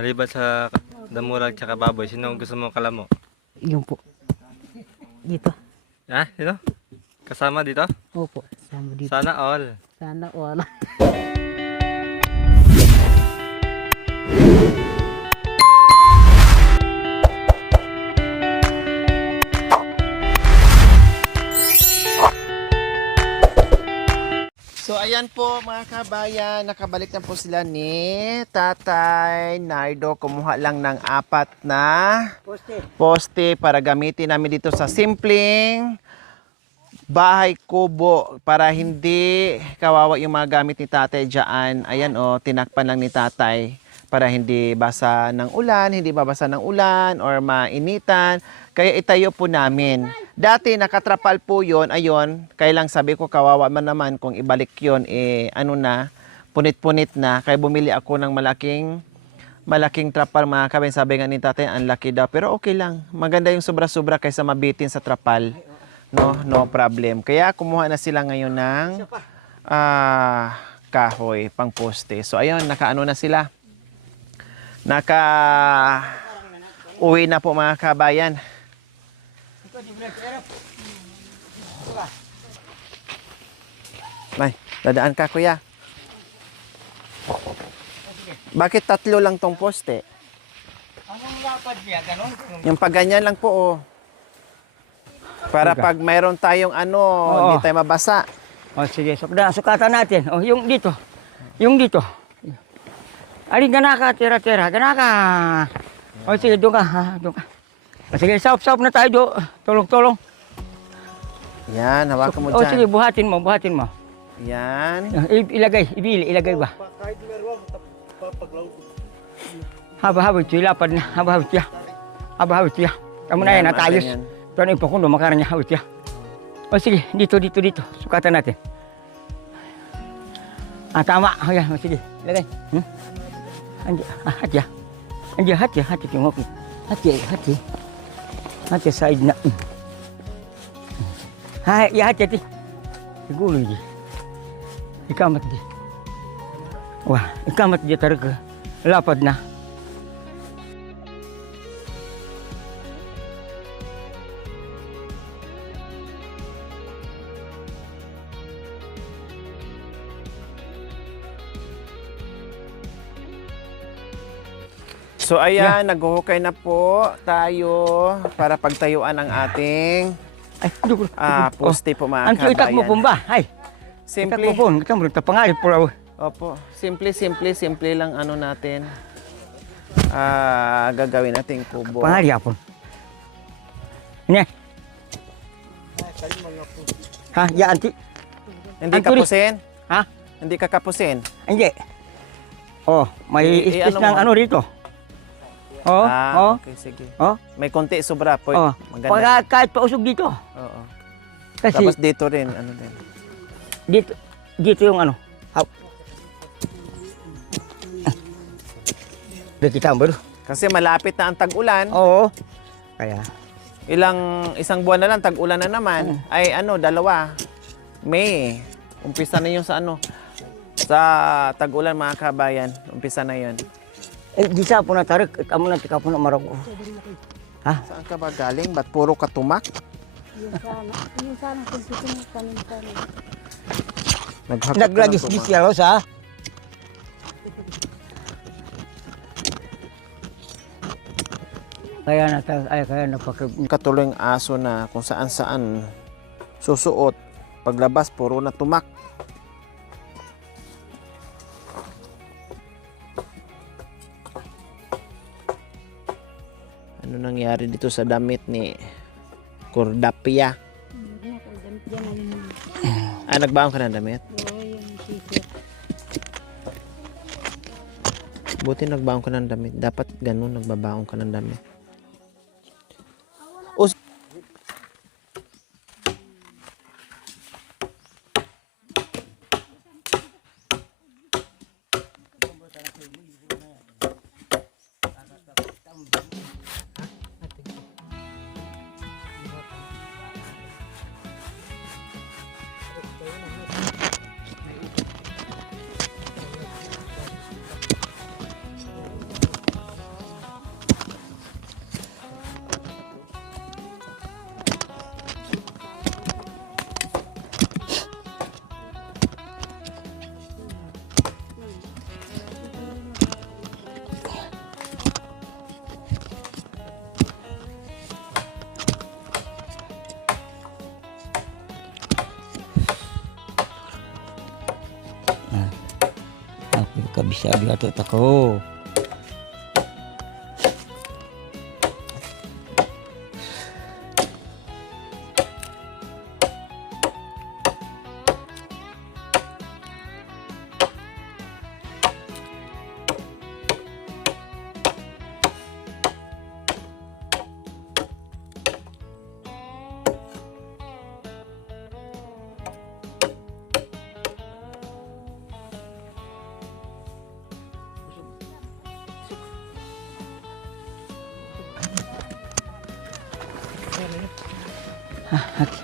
Maliban sa damurag tsaka baboy, sino ang gusto mong kalamo? Yung po. Dito. Ha? Sino? Kasama dito? Opo. Sama dito. Sana all. Sana wala. So ayan po mga kabayan, nakabalik na po sila ni Tatay Nardo. Kumuha lang ng 4 na poste para gamitin namin dito sa simpleng bahay kubo para hindi kawawa yung mga gamit ni Tatay dyan. Ayan o, tinakpan lang ni Tatay para hindi basa ng ulan, hindi babasa ng ulan or mainitan. Kaya itayo po namin. Dati nakatrapal po yon, ayon. Kaya lang sabi ko kawawa man naman kung ibalik yon, punit-punit na. Kaya bumili ako ng malaking trapal mga kabin. Sabi nga ni Tatay, ang laki daw. Pero okay lang. Maganda yung sobra-sobra kaysa mabitin sa trapal. No problem. Kaya kumuha na sila ngayon ng kahoy, pang poste. So ayun, nakaano na sila. Uwi na po mga kabayan. May, dadaan ka kuya. Bakit 3 lang tong poste? Anong lapad niya? Ganon? Yung pag ganyan lang po oh. Para pag mayroon tayong hindi tayo mabasa. O sige, sukatan natin. O yung dito. Yung dito. Alin ganaka, tira-tira. Ganaka. O sige, doon ka. Doon ka. O sige, saup-saup na tayo do. Tulong-tulong. Yan, hawakan mo O dyan. sige, buhatin mo. Yan. Ilagay ba? Haba-haba ito, lapad na. Haba-haba ito. Kamu na yan, natayos. Yan. Ito na yung pakundo, makaran niya. Hawit ya. O sige, dito. Sukatan natin. Tama. O yan, sige. Ilagay. Hati yung okay. Hati side na. Hati. Siguro di. Ikamat di. Wah, ikamat di talaga. Lapad na. So ayan, naghuhukay na po tayo para pagtayuan ang ating poste po mga Anto itak mo kabayan. pumba. Ay. Simple. Itak mo pun. Kita mo pangalit po raw. Opo, simple lang natin. Gagawin nating kubo. Pangalit po. Ini. Ha, ya anti. Hindi Anturi. kapusin? Ha? Hindi ka kapusin? Hindi. Oh, may space ano ng mo? ano rito. Oh, okay, sige. Oh. May konti sobra po. Oh. Maganda. Kahit pausog dito. Oo. Kasi Tapos dito rin, din. dito yung ano. Dito kita baru. Kasi malapit na ang tag-ulan. Oo. Kaya Isang buwan na lang, tag-ulan na naman. Ay 2. May. Umpisa na yung sa sa tag-ulan mga kabayan. Umpisa na yun. di sa po na tarik, amo na tika po na marako. Ha? Saan ka ba galing? Ba't puro katumak? Yung sana kung tutumok kami sana. Naghakot ka ng Naglagis tumak. di siya sa. Kaya Katuloy ang aso na kung saan susuot. Paglabas, puro na tumak. Ano nangyari dito sa damit ni Cordapia? Nagbaon ka ng damit? Buti nagbaon ka ng damit. Dapat ganun, nagbabaon ka ng damit. sabi ato tako.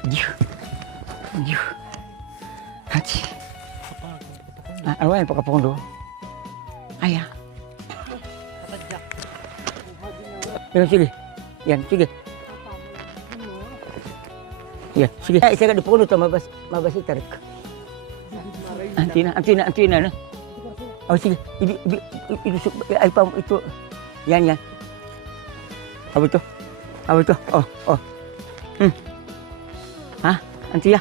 Diyo. Diyo. Hachi. Ano yan? Pagkapundo. Ay, ah. Yan, sige. Yan, sige. Yan, sige. Ay, isa ka di puno ito. Mabas itarik. Antina na. Oh, sige. Ay, pa ito. Yan. Apa ito? Oh. Ha? Antiya.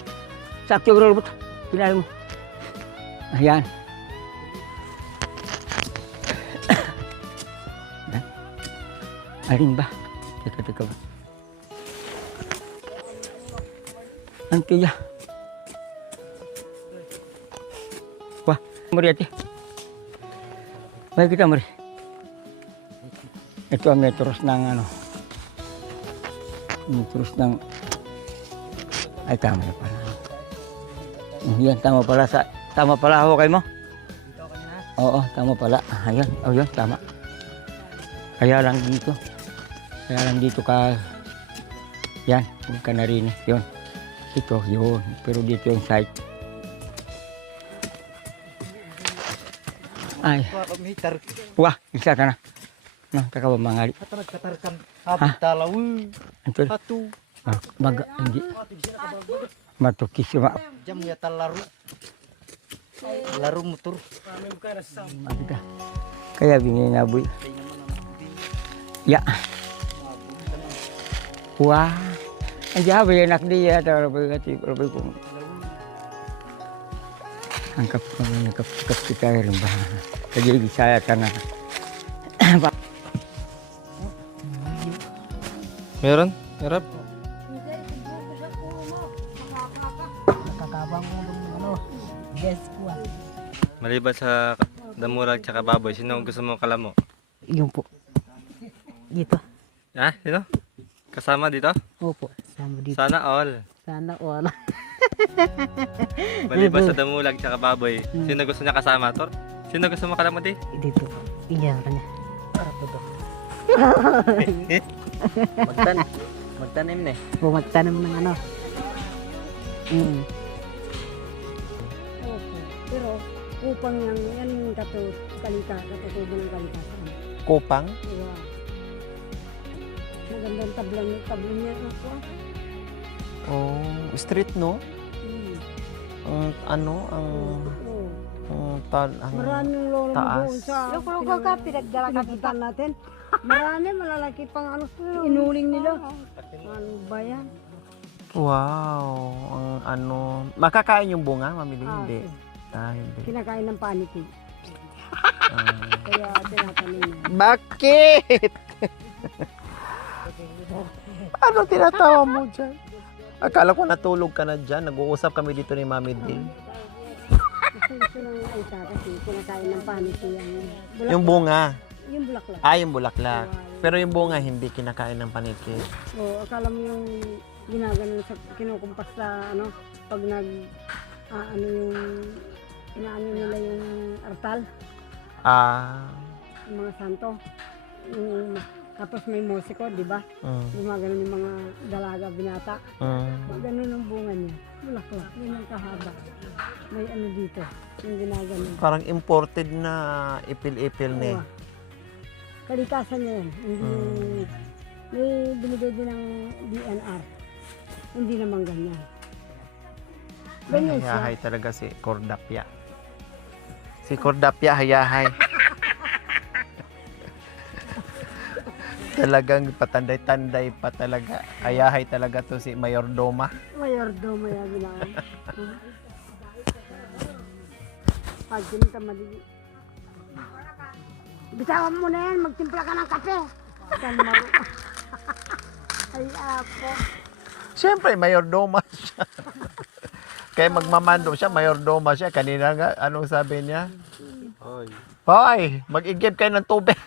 Sakto yung robot. Pinali mo. Ayan. Alin ba? Teka ba? Antiya. Wah, mari ate. Baik kita mari. Ito ang metros ng ano. Metros ng ay, tama pala. Yan, tama pala ako kay mo. Oo, tama pala. Ayan, yun, tama. Kaya lang dito ka, yan, huwag ka narinig. Yun, ito, yun. Pero dito yung site. Ay. Wah, isa ka na. No, kakaba mangali. Katarkan, habit talaw. Hatu. Hindi. Matukis yung Jam yata laro. Laro motor. Kaya bingin na boy. Ya. Wah. Andiyan ba yung anak dia? Rabay kong. Angkap kita rin ba? Kaya saya ka na. Meron? Harap? Kakabang mo ano, guess ko ah. Maliban sa damurag tsaka baboy, sino ang gusto mo kalamo? Yung po. Dito. Ha? Sino? Kasama dito? Opo, sama dito. Sana all. Sana wala. Maliban sa damulag tsaka baboy, sino gusto niya kasama? Tor? Sino gusto mo kalamo di? Dito. Iyan ka niya. Para po to. Magtanim na eh. Magtanong ng ano. Opo. Pero upang yan yung katutubo ng kalikasan. Kupang? Diba? Magandang tablang niya ako. Oh, street no? Oo. Maraming lolo taas. doon sa pinagdalakitan natin. Marami malalaki pang ano, inuling nila. Ano ba yan? Wow, makakain yung bunga, mamili hindi. Hindi. Kinakain ng paniki. Kaya tinatanong niya. Bakit? Ano tinatawa mo dyan? Akala ko natulog ka na dyan. Nag-uusap kami dito ni Mami Ding. Gusto ng isa kasi kinakain ng paniki ang Yung bunga. yung bulaklak. Yung bulaklak. Pero yung bunga hindi kinakain ng paniki. O akala mo yung ginaganon sa kinukumpas sa ano pag ano yung inaano nila yung artal, yung mga santo. Tapos may musiko, di ba? Gumagano yung mga dalaga, binata. Ganun ang bunga niya. Bulaklak, ganyan kahaba. May ano dito, yung ginagano. Parang imported na ipil-ipil ni. Kalikasan niya yan. Hindi, may binigay din ng DNR. Hindi naman ganyan. Ganyan siya. Hayahay talaga si Cordapia. Si Cordapia, hayahay. Talagang patanday-tanday pa talaga. Hayahay talaga to si Mayordoma. Mayordoma yan bilang. Pag kinita maligi. Bitawan mo na yan, magtimpla ka ng kape. San Maru. Ay, apo. Siyempre, mayordoma siya. Kaya magmamando siya, mayordoma siya. Kanina nga, anong sabi niya? Oy. Hoy, mag-igib kayo ng tubig.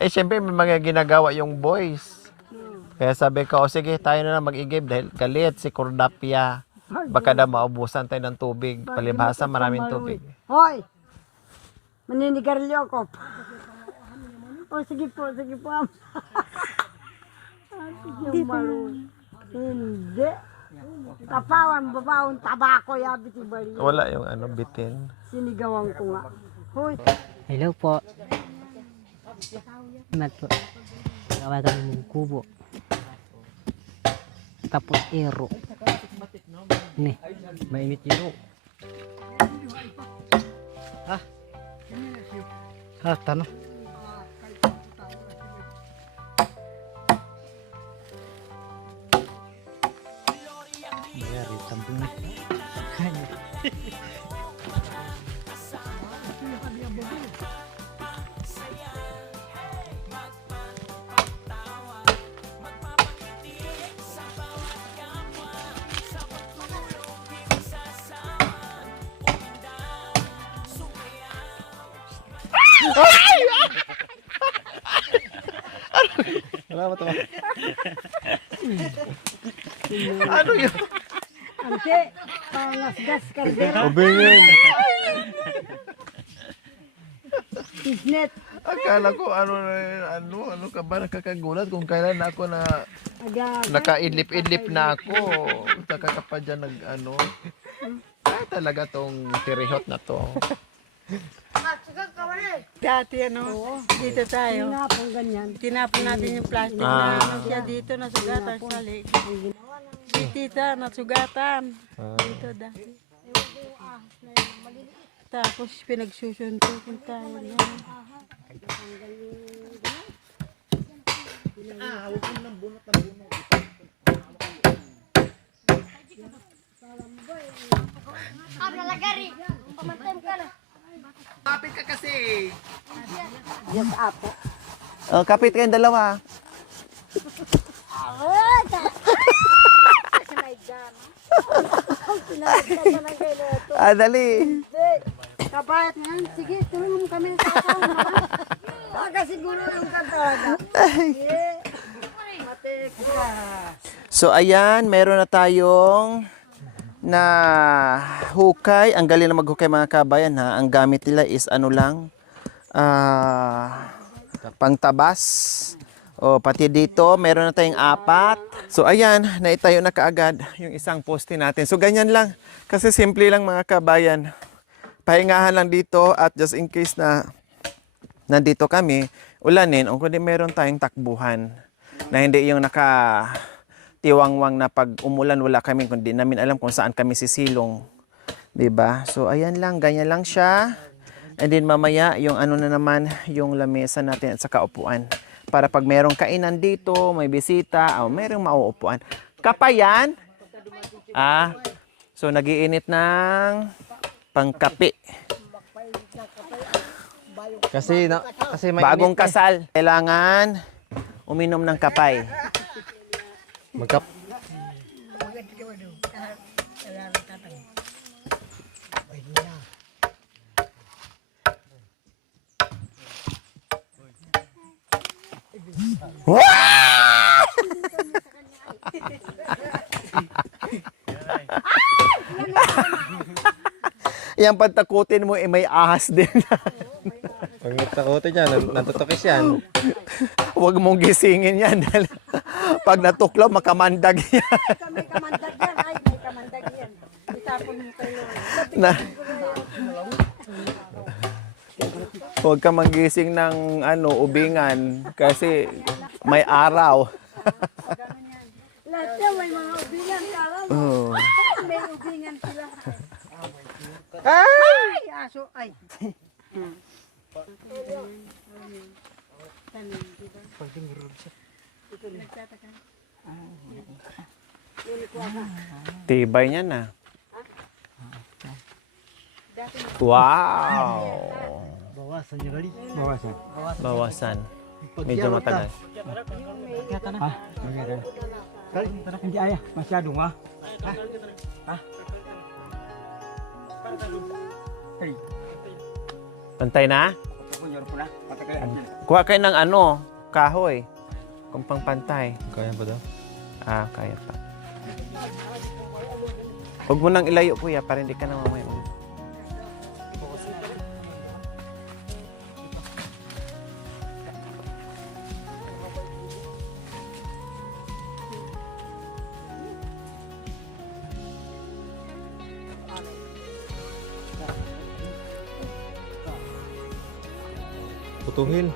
Eh, siyempre, may mga ginagawa yung boys. Kaya sabi ko, o sige, tayo na lang mag-igib dahil galit si Cordapia. Baka na maubusan tayo ng tubig. Palibhasa, maraming tubig. Hoy! Maninigarilyo ako. O sige po, sige po. Sige Maru. Hindi. Tapawan, babaon, tabako, yabi si Bali. Wala yung ano, bitin. Sinigawan ko nga. Hoy, Hello po. Mat po. Gawa kami ng kubo. Tapos ero. Ni, mainit yun. Ha, tanong. Mayari, tampung. Salamat naman. Ano yun? ante, pangasgas kardero, Ubingin. isnet, Akala ko ano ka ba nakakagulat kung kailan ako na aga, nakaidlip-idlip na ako. Saka ka pa dyan ay talaga tong tirihot na to. Dati dito tayo. tinapong ganyan. Tinapon natin yung plastic na siya dito, nasugatan sa leg. Si tita, nasugatan. Dito dati. Tapos pinagsusuntukin tayo. Kapit ka kasi. Yes, apo. Oh, kapit kayong dalawa. Dali. Kabayat na yan. Sige, tulungan mo kami. Baka siguro yung katalaga. Matik ka. So ayan, meron na tayong na hukay. Ang galing na maghukay mga kabayan ha. Ang gamit nila is ano lang, pangtabas. O pati dito, meron na tayong 4. So ayan, naitayo na kaagad yung isang poste natin. So ganyan lang. Kasi simple lang mga kabayan. Pahingahan lang dito at just in case na nandito kami, ulanin, o kundi meron tayong takbuhan na hindi yung tiwangwang na pag umulan wala kami kundi namin alam kung saan kami sisilong. 'Di ba? So ayan lang, ganyan lang siya. And then mamaya yung ano na naman yung lamesa natin at saka upuan. Para pag merong kainan dito, may bisita, o merong mauupuan. Kapayan. So nagiinit ng pangkape. Kasi may Bagong kasal, kailangan uminom ng kapay. magkap. Yan pagtakutin mo, may ahas din. Pag natakotin niya, natutukis yan. Huwag mong gisingin yan. Dahil pag natuklaw, makamandag yan. May kamandag yan. Ay, may kamandag yan. Itapon mo kayo. Huwag ka magising ng ubingan kasi may araw. Lahat yan, may mga ubingan. Alam mo, Oh. may ubingan sila. Ay, aso. Ay. Tibay niya na. Wow! Bawasan niya kali. Bawasan. Bawasan. Medyo matagal. Ah, maganda. Kali, hindi ayah, masyado nga. Kali, Pantay na? pupunyor po na. Patagay. Kuha kayo ng ano, kahoy. Kung pangpantay. Kaya ba daw? Ah, kaya pa. Huwag mo nang ilayo, kuya, para hindi ka na mamaya. Putuhin.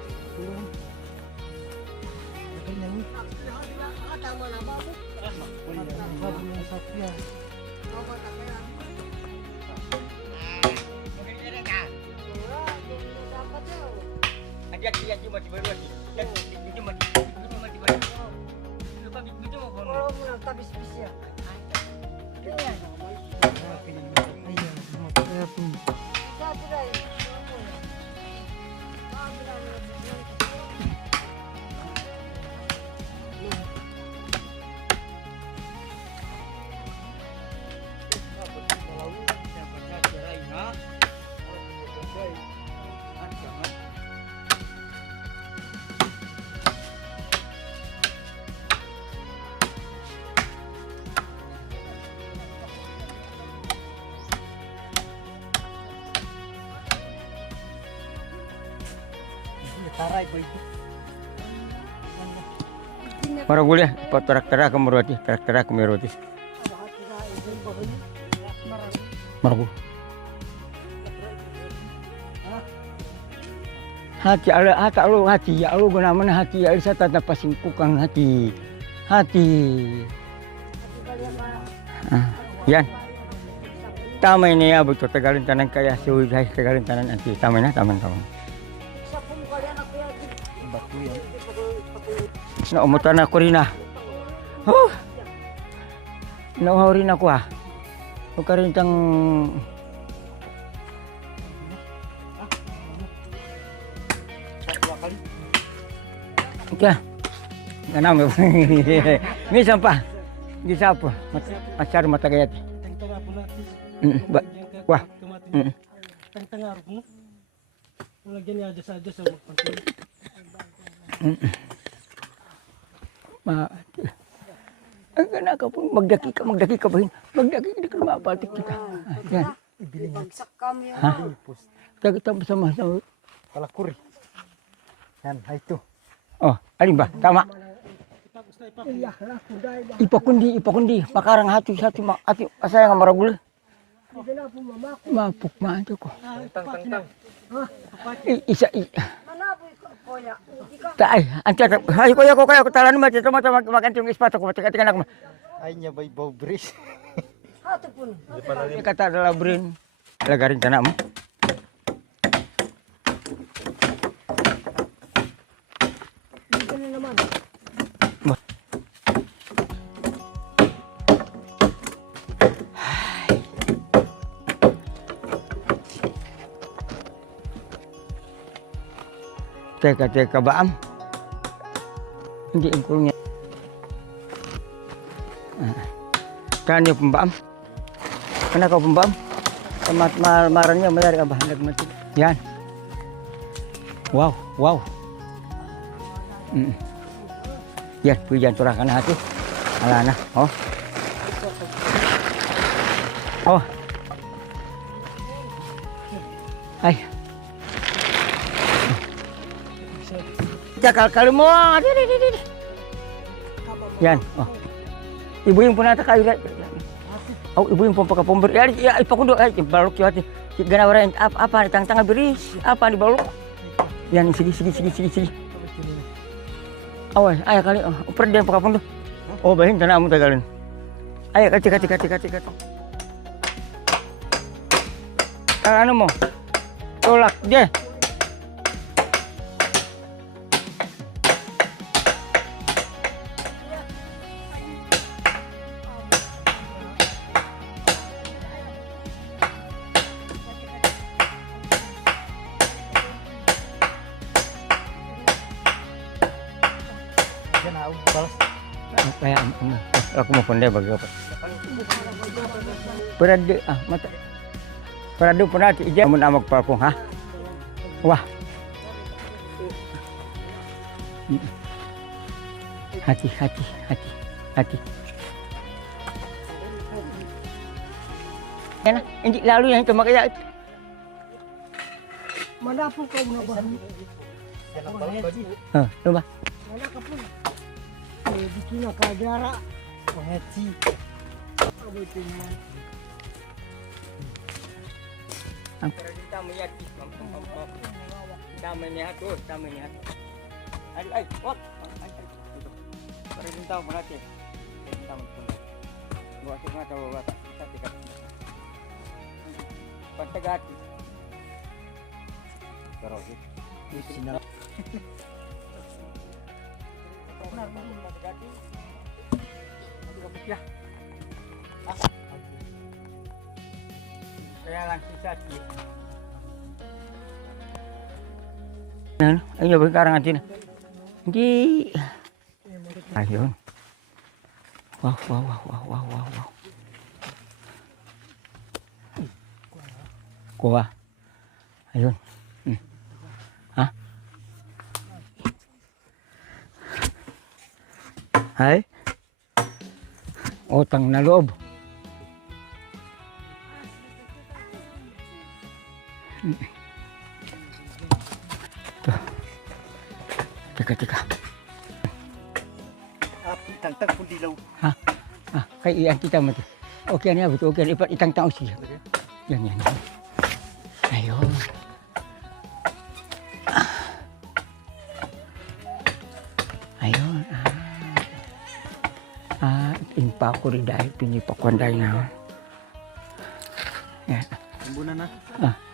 Maragulya, patarak-tarak ka maroti, tarak-tarak ka maroti. Maragu. Hati ala hati alu hati ya alu guna mana hati ya isa tata pasingkukang hati hati. Yan. Tama ini ya betul Tegalin tanan kaya suwi Tegalin tanan anti tama na taman-taman. Na umutan ako rin na. Oh! Nauhaw rin ako ah. Huwag ka rin tang... Ika. Ganam. Minsan pa. Di sapo. Masyado matagayat. Wah. Tang-tangar mo. Lagyan niya sa Diyos. Ang gana ka po, magdaki ka pa rin. Magdaki ka, di ka mapatik kita. Yan. Bagsak kami yan. Ha? Kita bersama-sama. Palakuri. Yan, ito. Oh, alin ba? Tama. Ipakundi. Makarang hati, asaya nga maragul. Mapuk ma ito ko. Isa. Tay, antar, hayo ko talan mo dito maganti yung ispato ko, tika nak. Ay niya bay bobris. Kata adalah brin. Lagarin tanah mo. Teka baam. Hindi ingkulnya. Kan yung pembaam. Kenapa pembaam? Marahnya mayari abah nagmati. Yan. Wow. Yan, pujan turahkan hati. Alana, oh. Ay. Kalau mo. Yan, oh. Ibu yung punata kayo. Oh, ibu yung pampakapomber. Ya, ipakundo. Ay, balok yung hati. Ganawara yung apa, tang-tanga beris. Apa di balok? Yan, sige. Awas, ayo kali. Uper dia pakapondo. Oh, bahin tanah amu tagalin. Ayo, tika. Ano mo? Tolak dia. balas. Kaya ako mo pandai baga pa. Parado mata. Parado po natin ija mo na magpapong ha. Wah. Hati. Yan na, hindi lalo yan ito makaya. Malapong ka na ba? Ano ba? Wala ka po. Dito na kagara. Mahati. Abay tingnan. Ang perintah mo yan, tama niya ito. Ay, wag! Perintah mo natin. Perintah mo ito. Buat ko nga ito, bata. Tikat. Pantagati. Pero, Sinap. Kaya lang si Sati. Ano? Ayun ba karang atin? Hindi. Ayun. Wow. Kuha. Ayun. Ha? Ay? Utang na loob. Teka. Tangtang pun dilaw. Kay iyan kita mo. Okay na betul. Okay, itang tao siya. Yan. Ayun. Ayun. Impa ko rin dahil pinipakuanday na. Yan. Bulan na.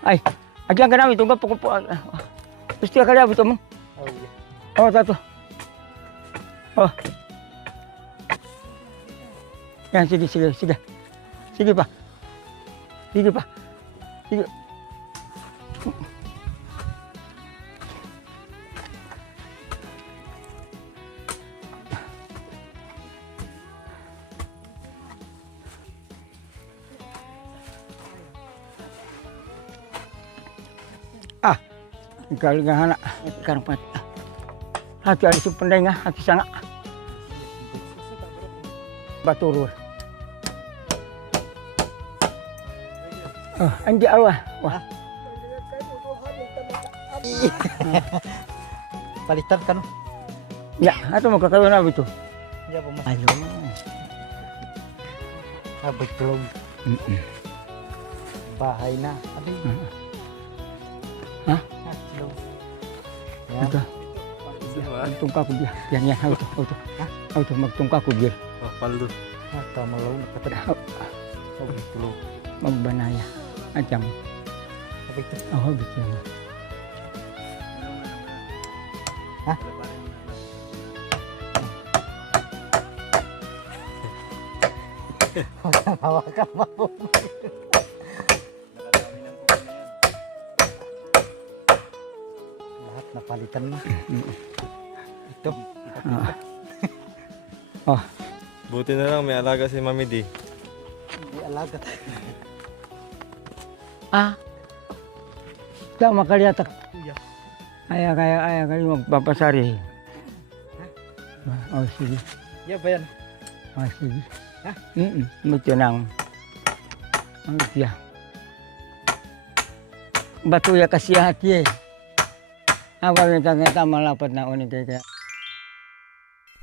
Ay, agyan ka namin. Tungga po. Gusto ka kaya betul mo. Oh iya. Oh, satu. Oh. Yan, sige. Sige pa. Sige. Kalau nggak anak, sekarang pat. Hati ada sependai nggak, hati sana. Baturur. Andi awah. Wah. Palitan kan? Ya, atau mau kakak apa itu? Ya pemas. Ayo. Abay tulog. Bahay na. Abi. Hah? Tulog. Yan. Ito. Magtungka ko dia. Yan. Auto magtungka ko dia. Paldo. Tama law nakatad. Abay tulog. Magbanaya. Ajam. Abay to. Oh, betul. Hah? Hawakan mo. Lahat napalitan na. Ito. Oh, Buti na lang may alaga si Mami D. Hindi alaga. tak makaliatak. Iya. Ayah kali magpapasari. Oh, sige. Ya ba yan? Oh, sige. Hah? Mucho nang. Ang siya. Batu ya kasih hati. Apa kita malapat na unik kaya.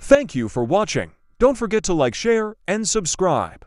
Thank you for watching. Don't forget to like, share, and subscribe.